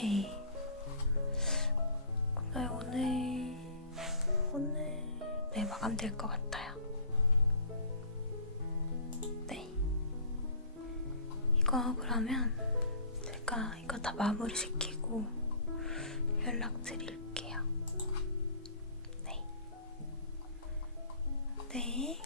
있는데 근데 오늘 네, 마감될 것 같아요. 네. 이거 그러면 제가 이거 다 마무리 시키고 연락드릴게요. 네. 네.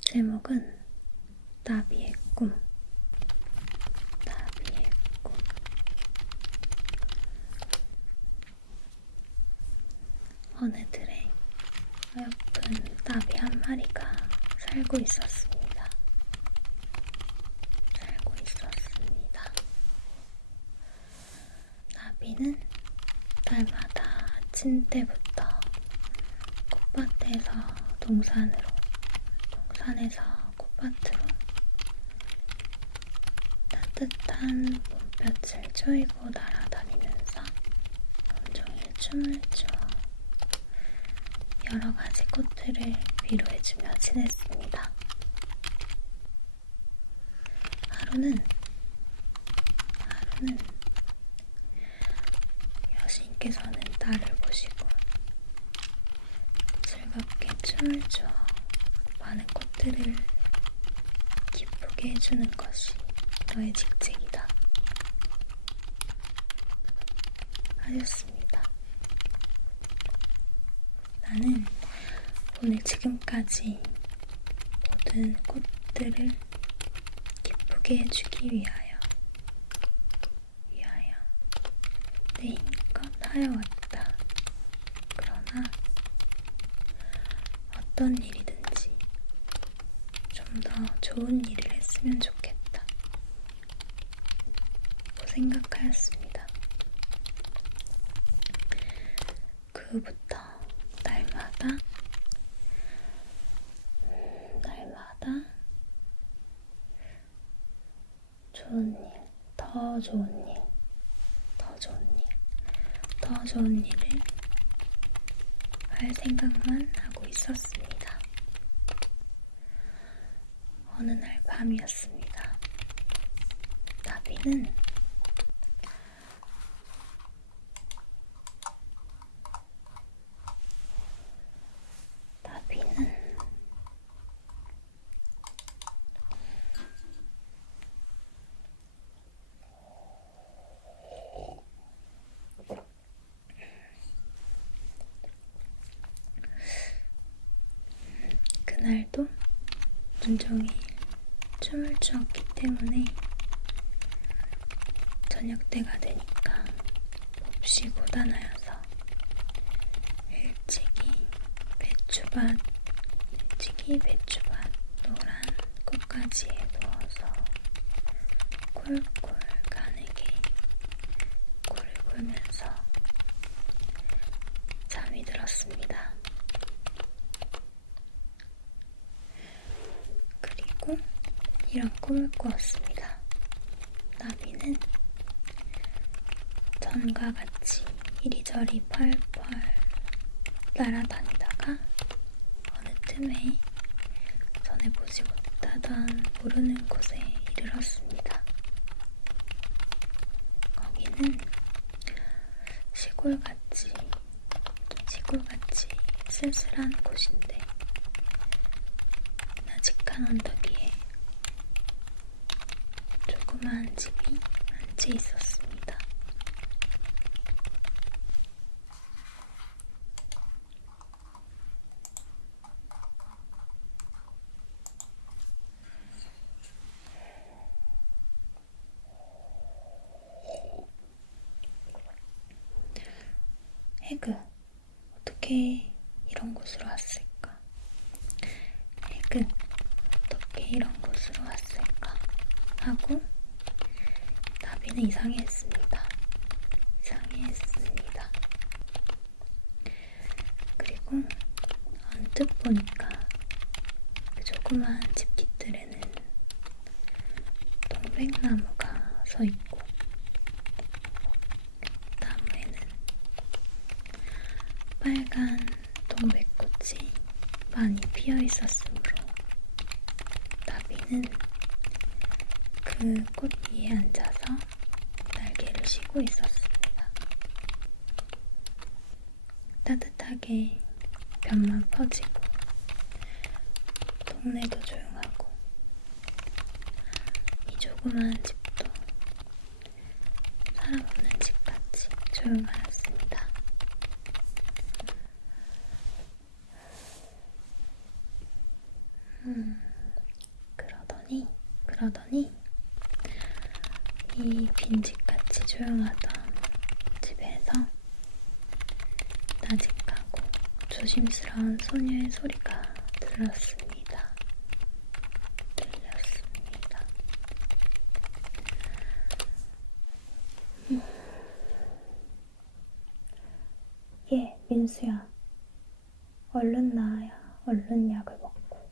제목은 나비의 꿈. 나비의 꿈. 어느 들에 어여쁜 나비 한 마리가 살고 있었습니다. 살고 있었습니다. 나비는 날마다 아침 때부터 꽃밭에서 동산으로, 동산에서 꽃밭으로 따뜻한 봄볕을 쬐이고 날아다니면서 온종일 춤을 추어 여러 가지 꽃들을 위로해주며 지냈습니다. 하루는 여신께서는 딸을 보시고 즐겁게 춤을 추어 많은 꽃들을 기쁘게 해주는 것이 너의 직책이다 하셨습니다. 나는 오늘 지금까지 모든 꽃들을 기쁘게 해주기 위하여 내 힘껏 하여왔다. 그러나 어떤 일이든지 좀 더 좋은 일을 했으면 좋겠다 고 생각하였습니다. 그 후부터 날마다 좋은 일, 더 좋은 일, 더 좋은 일, 더 좋은 일을 할 생각만 하고 있었습니다. 어느 날 밤이었습니다. 나비는 그날도 온종일 춤을 추었기 때문에 저녁 때가 되니까 몹시 고단하여서 일찍이 배추밭 노란 꽃가지에 누워서 콜콜 가늘게 코를 골면서 잠이 들었습니다. 그리고 이런 꿈을 꾸었습니다. 나비는 전과 같이 이리저리 펄펄 날아다니다가 어느 틈에 전에 보지 못하던 모르는 곳에 이르렀습니다. 거기는 시골같이 쓸쓸한 곳인데 나직한 언덕 위에 조그마한 집이 한 채 있었습니다. 에그, 어떻게 이런 곳으로 왔을까? 에그, 어떻게 이런 곳으로 왔을까? 하고 나비는 이상해했습니다. 그리고 언뜻 보니까 그 조그마한 집 뒷뜰에는 동백나무가 서 있고 나무에는 빨간 동백꽃이 많이 피어 있었으므로 나비는 그 꽃 위에 앉아서 날개를 쉬고 있었습니다. 따뜻하게 볕만 퍼지고 동네도 조용하고 이 조그마한 집도 사람 없는 집같이 조용하였습니다. 그러더니 이 빈집같이 조용하던 집에서 나직하고 조심스러운 소녀의 소리가 들렸습니다. 민수야, 얼른 나아야 얼른 약을 먹고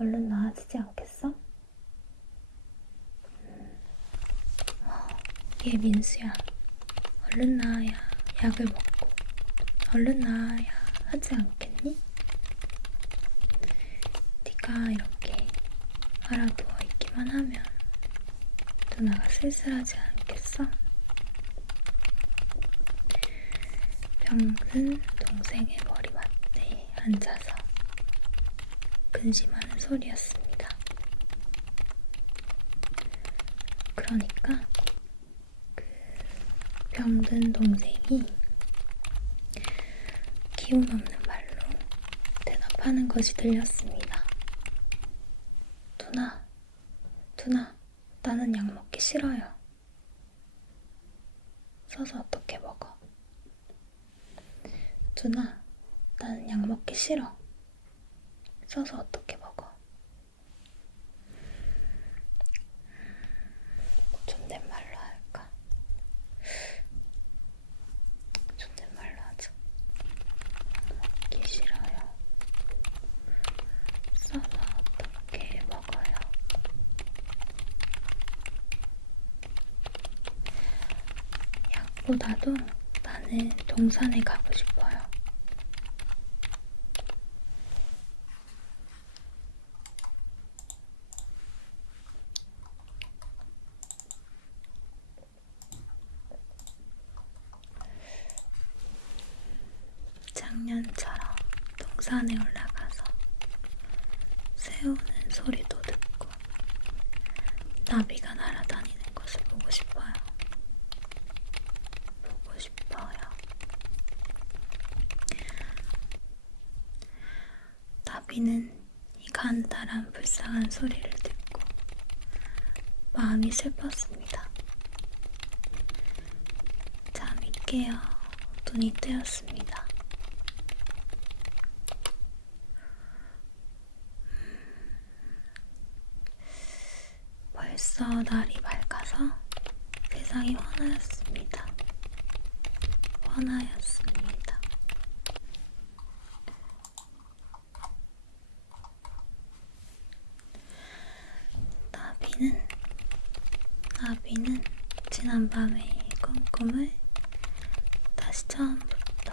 얼른 나아지지 않겠어? 얘 민수야, 얼른 나아야 약을 먹고 얼른 나아야 하지 않겠니? 네가 이렇게 알아 누워있기만 하면 누나가 쓸쓸하지 않겠어? 병든 동생의 머리맡에 앉아서 근심하는 소리였습니다. 그러니까 그 병든 동생이 기운 없는 말로 대답하는 것이 들렸습니다. 누나, 나는 약 먹기 싫어요. 서서 어떻게 먹어? 누나, 나는 약 먹기 싫어. 서서 어떻게 먹어? 존댓말로 할까? 존댓말로 하자. 먹기 싫어요. 서서 어떻게 먹어요? 약보다도 나는 동산에 가고 싶어요. 작년처럼 동산에 올라가서 새 우는 소리도 듣고 나비가 날아다니는 것을 보고 싶어요. 보고 싶어요. 나비는 이 간단한 불쌍한 소리를 듣고 마음이 슬펐습니다. 잠이 깨어 눈이 뜨였습니다. 벌써 날이 밝아서 세상이 환하였습니다. 환하였습니다. 나비는 지난밤의 꿈을 다시 처음부터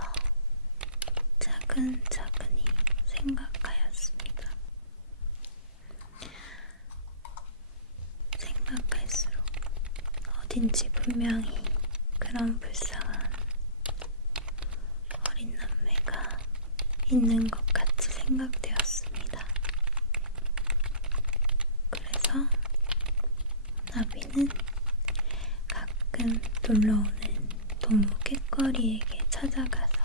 차근차근히 생각하였습니다. 생각할수록 어딘지 분명히 그런 불쌍한 어린 남매가 있는 것 같이 생각되었습니다. 그래서 나비는 가끔 놀러오는 동무 꾀꼬리에게 찾아가서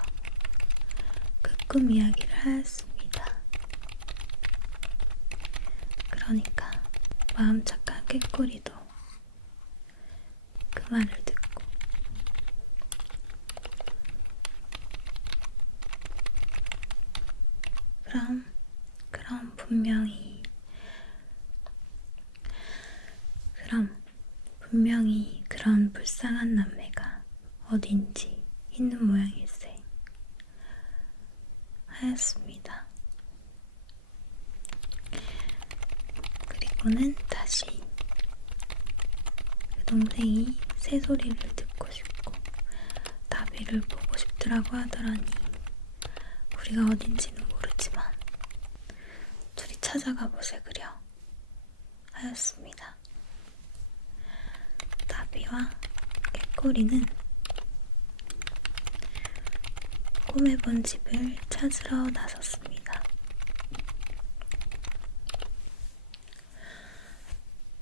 그 꿈 이야기를 하였습니다. 그러니까 마음 착한 꾀꼬리도 그 말을 듣고 그럼 분명히 그런 불쌍한 남매가 어딘지 있는 모양일세 하였습니다. 그리고는 다시 그 동생이 새소리를 듣고 싶고 나비를 보고 싶더라고 하더라니 우리가 어딘지는 모르지만 둘이 찾아가 보세 그려 하였습니다. 나비와 꾀꼬리는 꿈에 본 집을 찾으러 나섰습니다.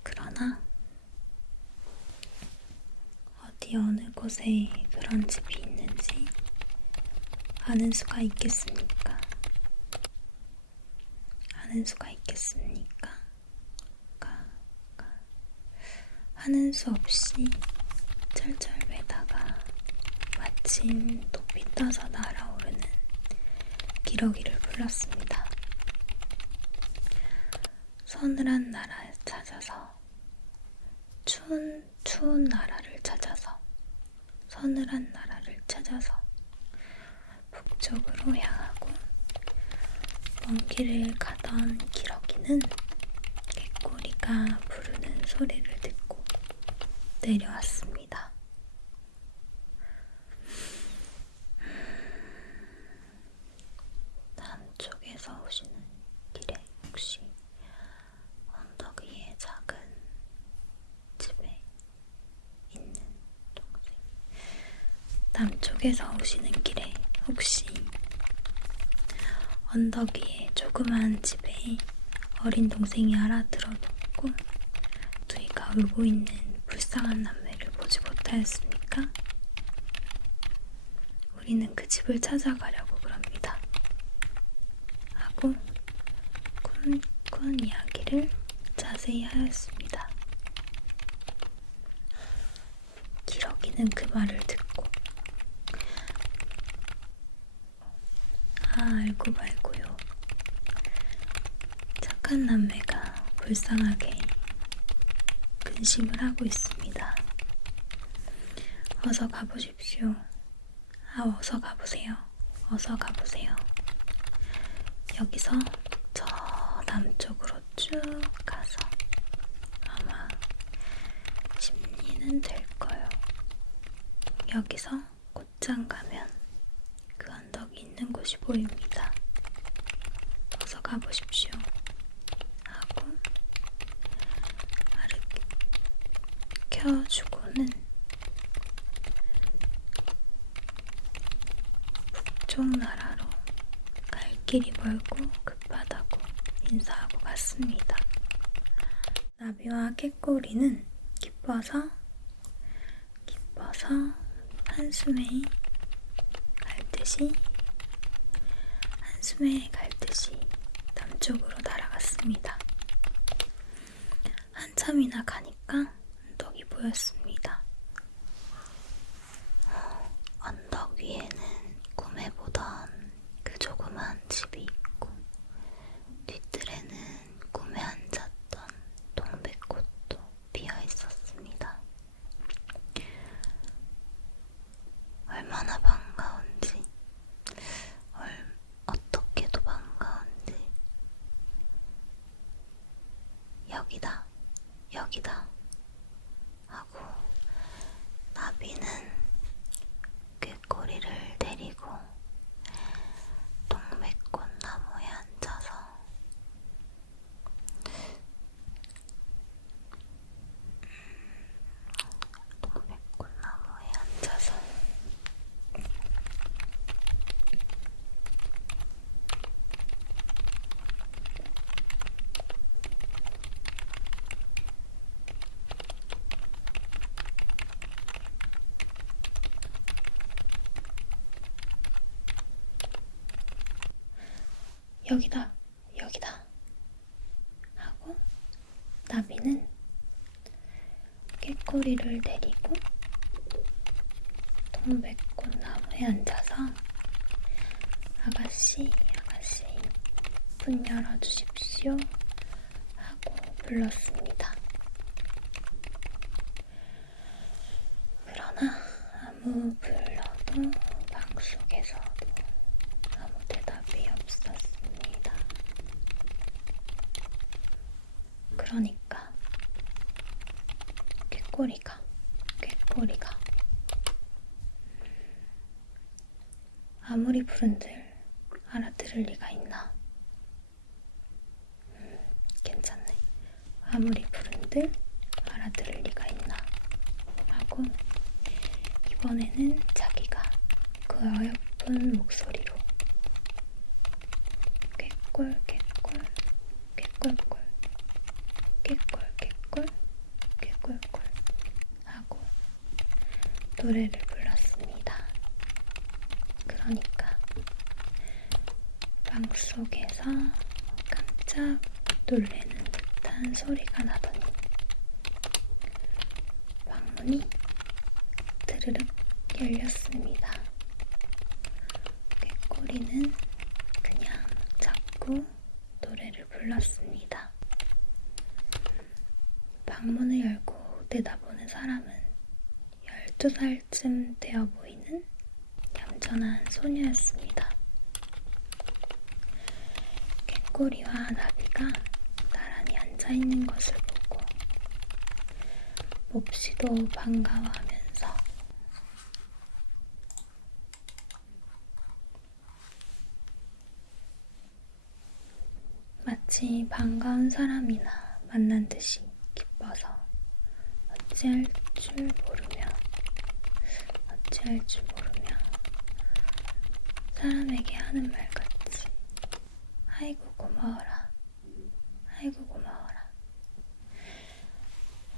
그러나 어느 곳에 그런 집이 있는지 아는 수가 있겠습니까? 아는 수가 있겠습니까? 하는 수 없이 쩔쩔매다가 마침 높이 떠서 날아오르는 기러기를 불렀습니다. 서늘한 나라를 찾아서 추운 나라를 찾아서 서늘한 나라를 찾아서 북쪽으로 향하고 먼 길을 가던 기러기는 개꼬리가 부르는 소리를 듣고 내려왔습니다. 남쪽에서 오시는 길에 혹시 언덕 위에 작은 집에 있는 동생, 남쪽에서 오시는 길에 혹시 언덕 위에 조그만 집에 어린 동생이 알아들어놓고 누이가 울고 있는 불쌍한 남매를 보지 못하였습니까? 우리는 그 집을 찾아가려고 그럽니다. 하고 꾼꾼 이야기를 자세히 하였습니다. 기러기는 그 말을 듣고 알고 말고요. 착한 남매가 불쌍하게 근심을 하고 있습니다. 어서 가보십시오. 어서 가보세요. 어서 가보세요. 여기서 저 남쪽으로 쭉 가서 아마 10리는 될 거예요. 여기서 곧장 가면 그 언덕이 있는 곳이 보입니다. 어서 가보십시오. 하고 말을 켜주고는 북쪽 나라로 갈 길이 멀고 급하다고 인사하고 갔습니다. 나비와 꾀꼬리는 기뻐서 한숨에 갈 듯이 남쪽으로 날아갔습니다. 한참이나 가니까 언덕이 보였습니다. 언덕 위에는 꿈에 보던 그 조그만 집이 있고 뒤뜰에는 꿈에 앉았던 동백꽃도 피어 있었습니다. 얼마나 반가운지, 어떻게도 반가운지, 여기다, 여기다 하고 나비는 꾀꼬리를 데리고 동백꽃 나무에 앉아서 여기다, 여기다 하고 나비는 꾀꼬리를 데리고 동백꽃 나무에 앉아서 아가씨, 아가씨, 문 열어주십시오 하고 불렀습니다. 그러나 아무 불러도 방 속에서도 아무 대답이 없었습니다. 그러니까 꾀꼬리가 아무리 부른들 알아들을 리가 있나? 괜찮네. 아무리 부른들 알아들을 리가 있나? 하고 이번에는 자기가 그 어여쁜 목소리로 꾀꼴 꾀꼴 꾀꼴꼴 꾀꼴 꾀꼴 꾀꼴꼴 하고 노래를 불렀습니다. 그러니까 방 속에서 깜짝 놀래는 듯한 소리가 나더니 방문이 드르륵 열렸습니다. 꾀꼬리는 그냥 자꾸 노래를 불렀습니다. 방문을 열고 내다보는 사람은 12살쯤 되어 보이는 멀쩡한 소녀였습니다. 꾀꼬리와 나비가 나란히 앉아있는 것을 보고 몹시도 반가워하면서 마치 반가운 사람이나 만난 듯이 기뻐서 어찌할 줄 모르며 사람에게 하는 말 같이 아이고 고마워라, 아이고 고마워라,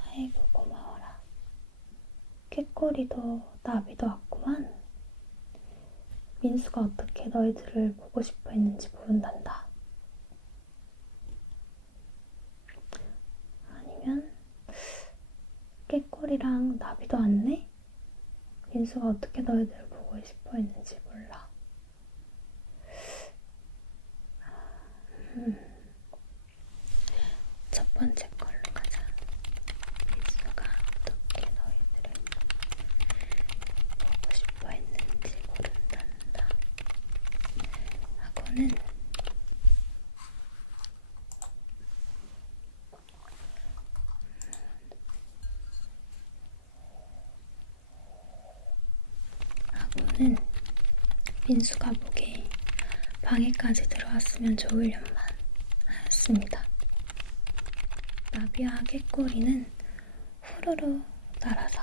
아이고 고마워라. 꾀꼬리도 나비도 왔구만. 민수가 어떻게 너희들을 보고 싶어 했는지 모른단다. 아니면 꾀꼬리랑 나비도 왔네? 민수가 어떻게 너희들을 보고 싶어 했는지 몰라. 첫 번째 걸로 가자. 민수가 어떻게 너희들을 보고 싶어 했는지 모른단다 하고는 민수가 보기에 방에까지 들어왔으면 좋으련만 하였습니다. 나비와 꾀꼬리는 후루루 날아서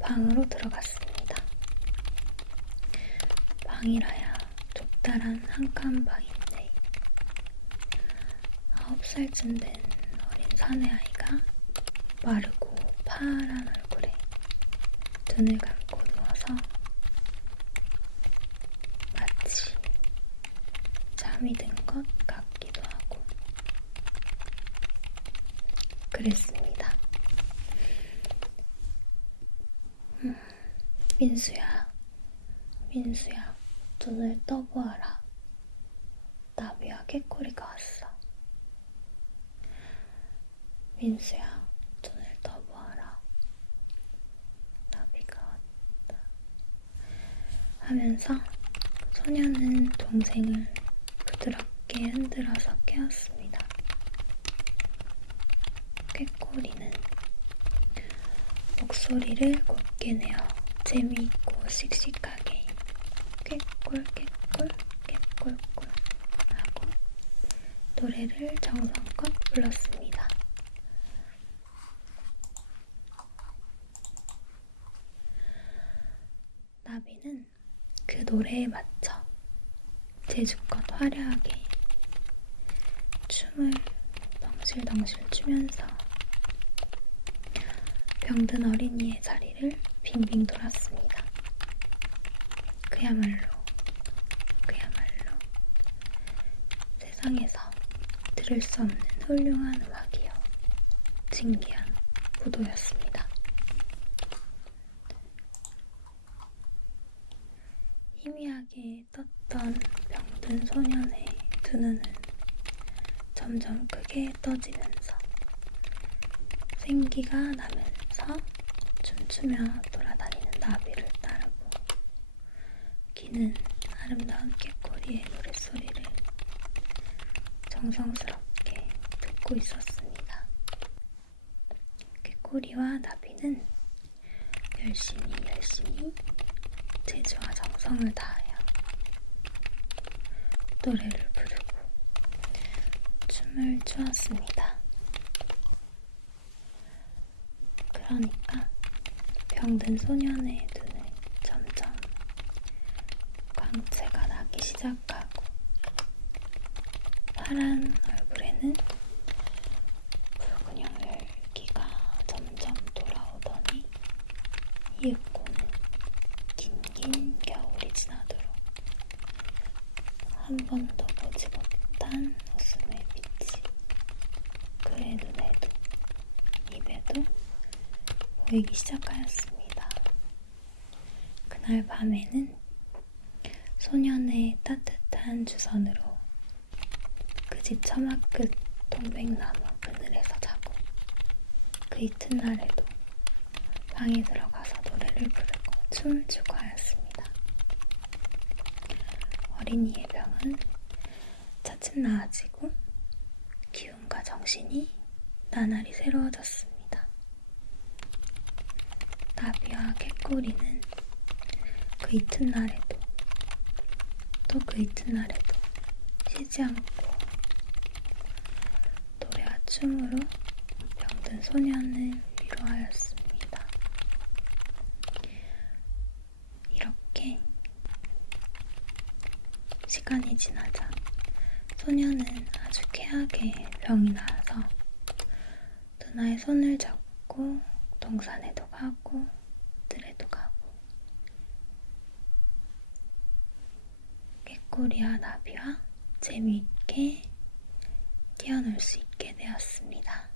방으로 들어갔습니다. 방이라야 좁다란 한 칸 방인데 9살쯤 된 어린 사내아이가 마르고 파란 얼굴에 눈을 감고 누워서 마치 잠이 든 것 같기도 하고 그랬습니다. 민수야, 민수야, 눈을 떠보아라. 나비와 꾀꼬리가 왔어. 민수야, 눈을 떠보아라. 나비가 왔다. 하면서 소녀는 동생을 부드럽게 흔들어서 깨웠습니다. 꾀꼬리는 목소리를 곱게 내어 재미있고 씩씩하게 꾀꼴 꾀꼴 꾀꼴꼴 하고 노래를 정성껏 불렀습니다. 나비는 그 노래에 맞춰 제주껏 화려하게 춤을 덩실덩실 추면서 병든 어린이의 자리를 빙빙 돌았습니다. 그야말로 세상에서 들을 수 없는 훌륭한 음악이요 진기한 무도였습니다. 희미하게 떴던 병든 소년의 두 눈은 점점 크게 떠지면서 생기가 나면서 춤추며 돌아다니는 나비를 따르고 귀는 아름다운 꾀꼬리의 노랫소리를 정성스럽게 듣고 있었습니다. 꾀꼬리와 나비는 열심히 재주와 정성을 다하여 노래를 부르고 춤을 추었습니다. 그러니까 병든 소년의 눈에 점점 광채가 나기 시작하고 파란 얼굴에는 붉은 열기가 점점 돌아오더니 이윽고는 긴 겨울이 지나도록 한 번도 보지 못한 웃음의 빛이 그의 눈에도 입에도 보이기 시작하였습니다. 그날 밤에는 소년의 따뜻한 주선으로 그 집 처막 끝 동백나무 그늘에서 자고 그 이튿날에도 방에 들어가서 노래를 부르고 춤을 추고 하였습니다. 어린이의 병은 차츰 나아지고 기운과 정신이 나날이 새로워졌습니다. 나비와 꾀꼬리는 그 이튿날에도 또 그 이튿날에도 쉬지 않고 노래와 춤으로 병든 소년을 위로하였습니다. 이렇게 시간이 지나자 소년은 아주 쾌하게 병이 나아서 누나의 손을 잡고 동산에도 가고 들에도 가고 꾀꼬리와 나비와 재미있게 뛰어놀 수 있게 되었습니다.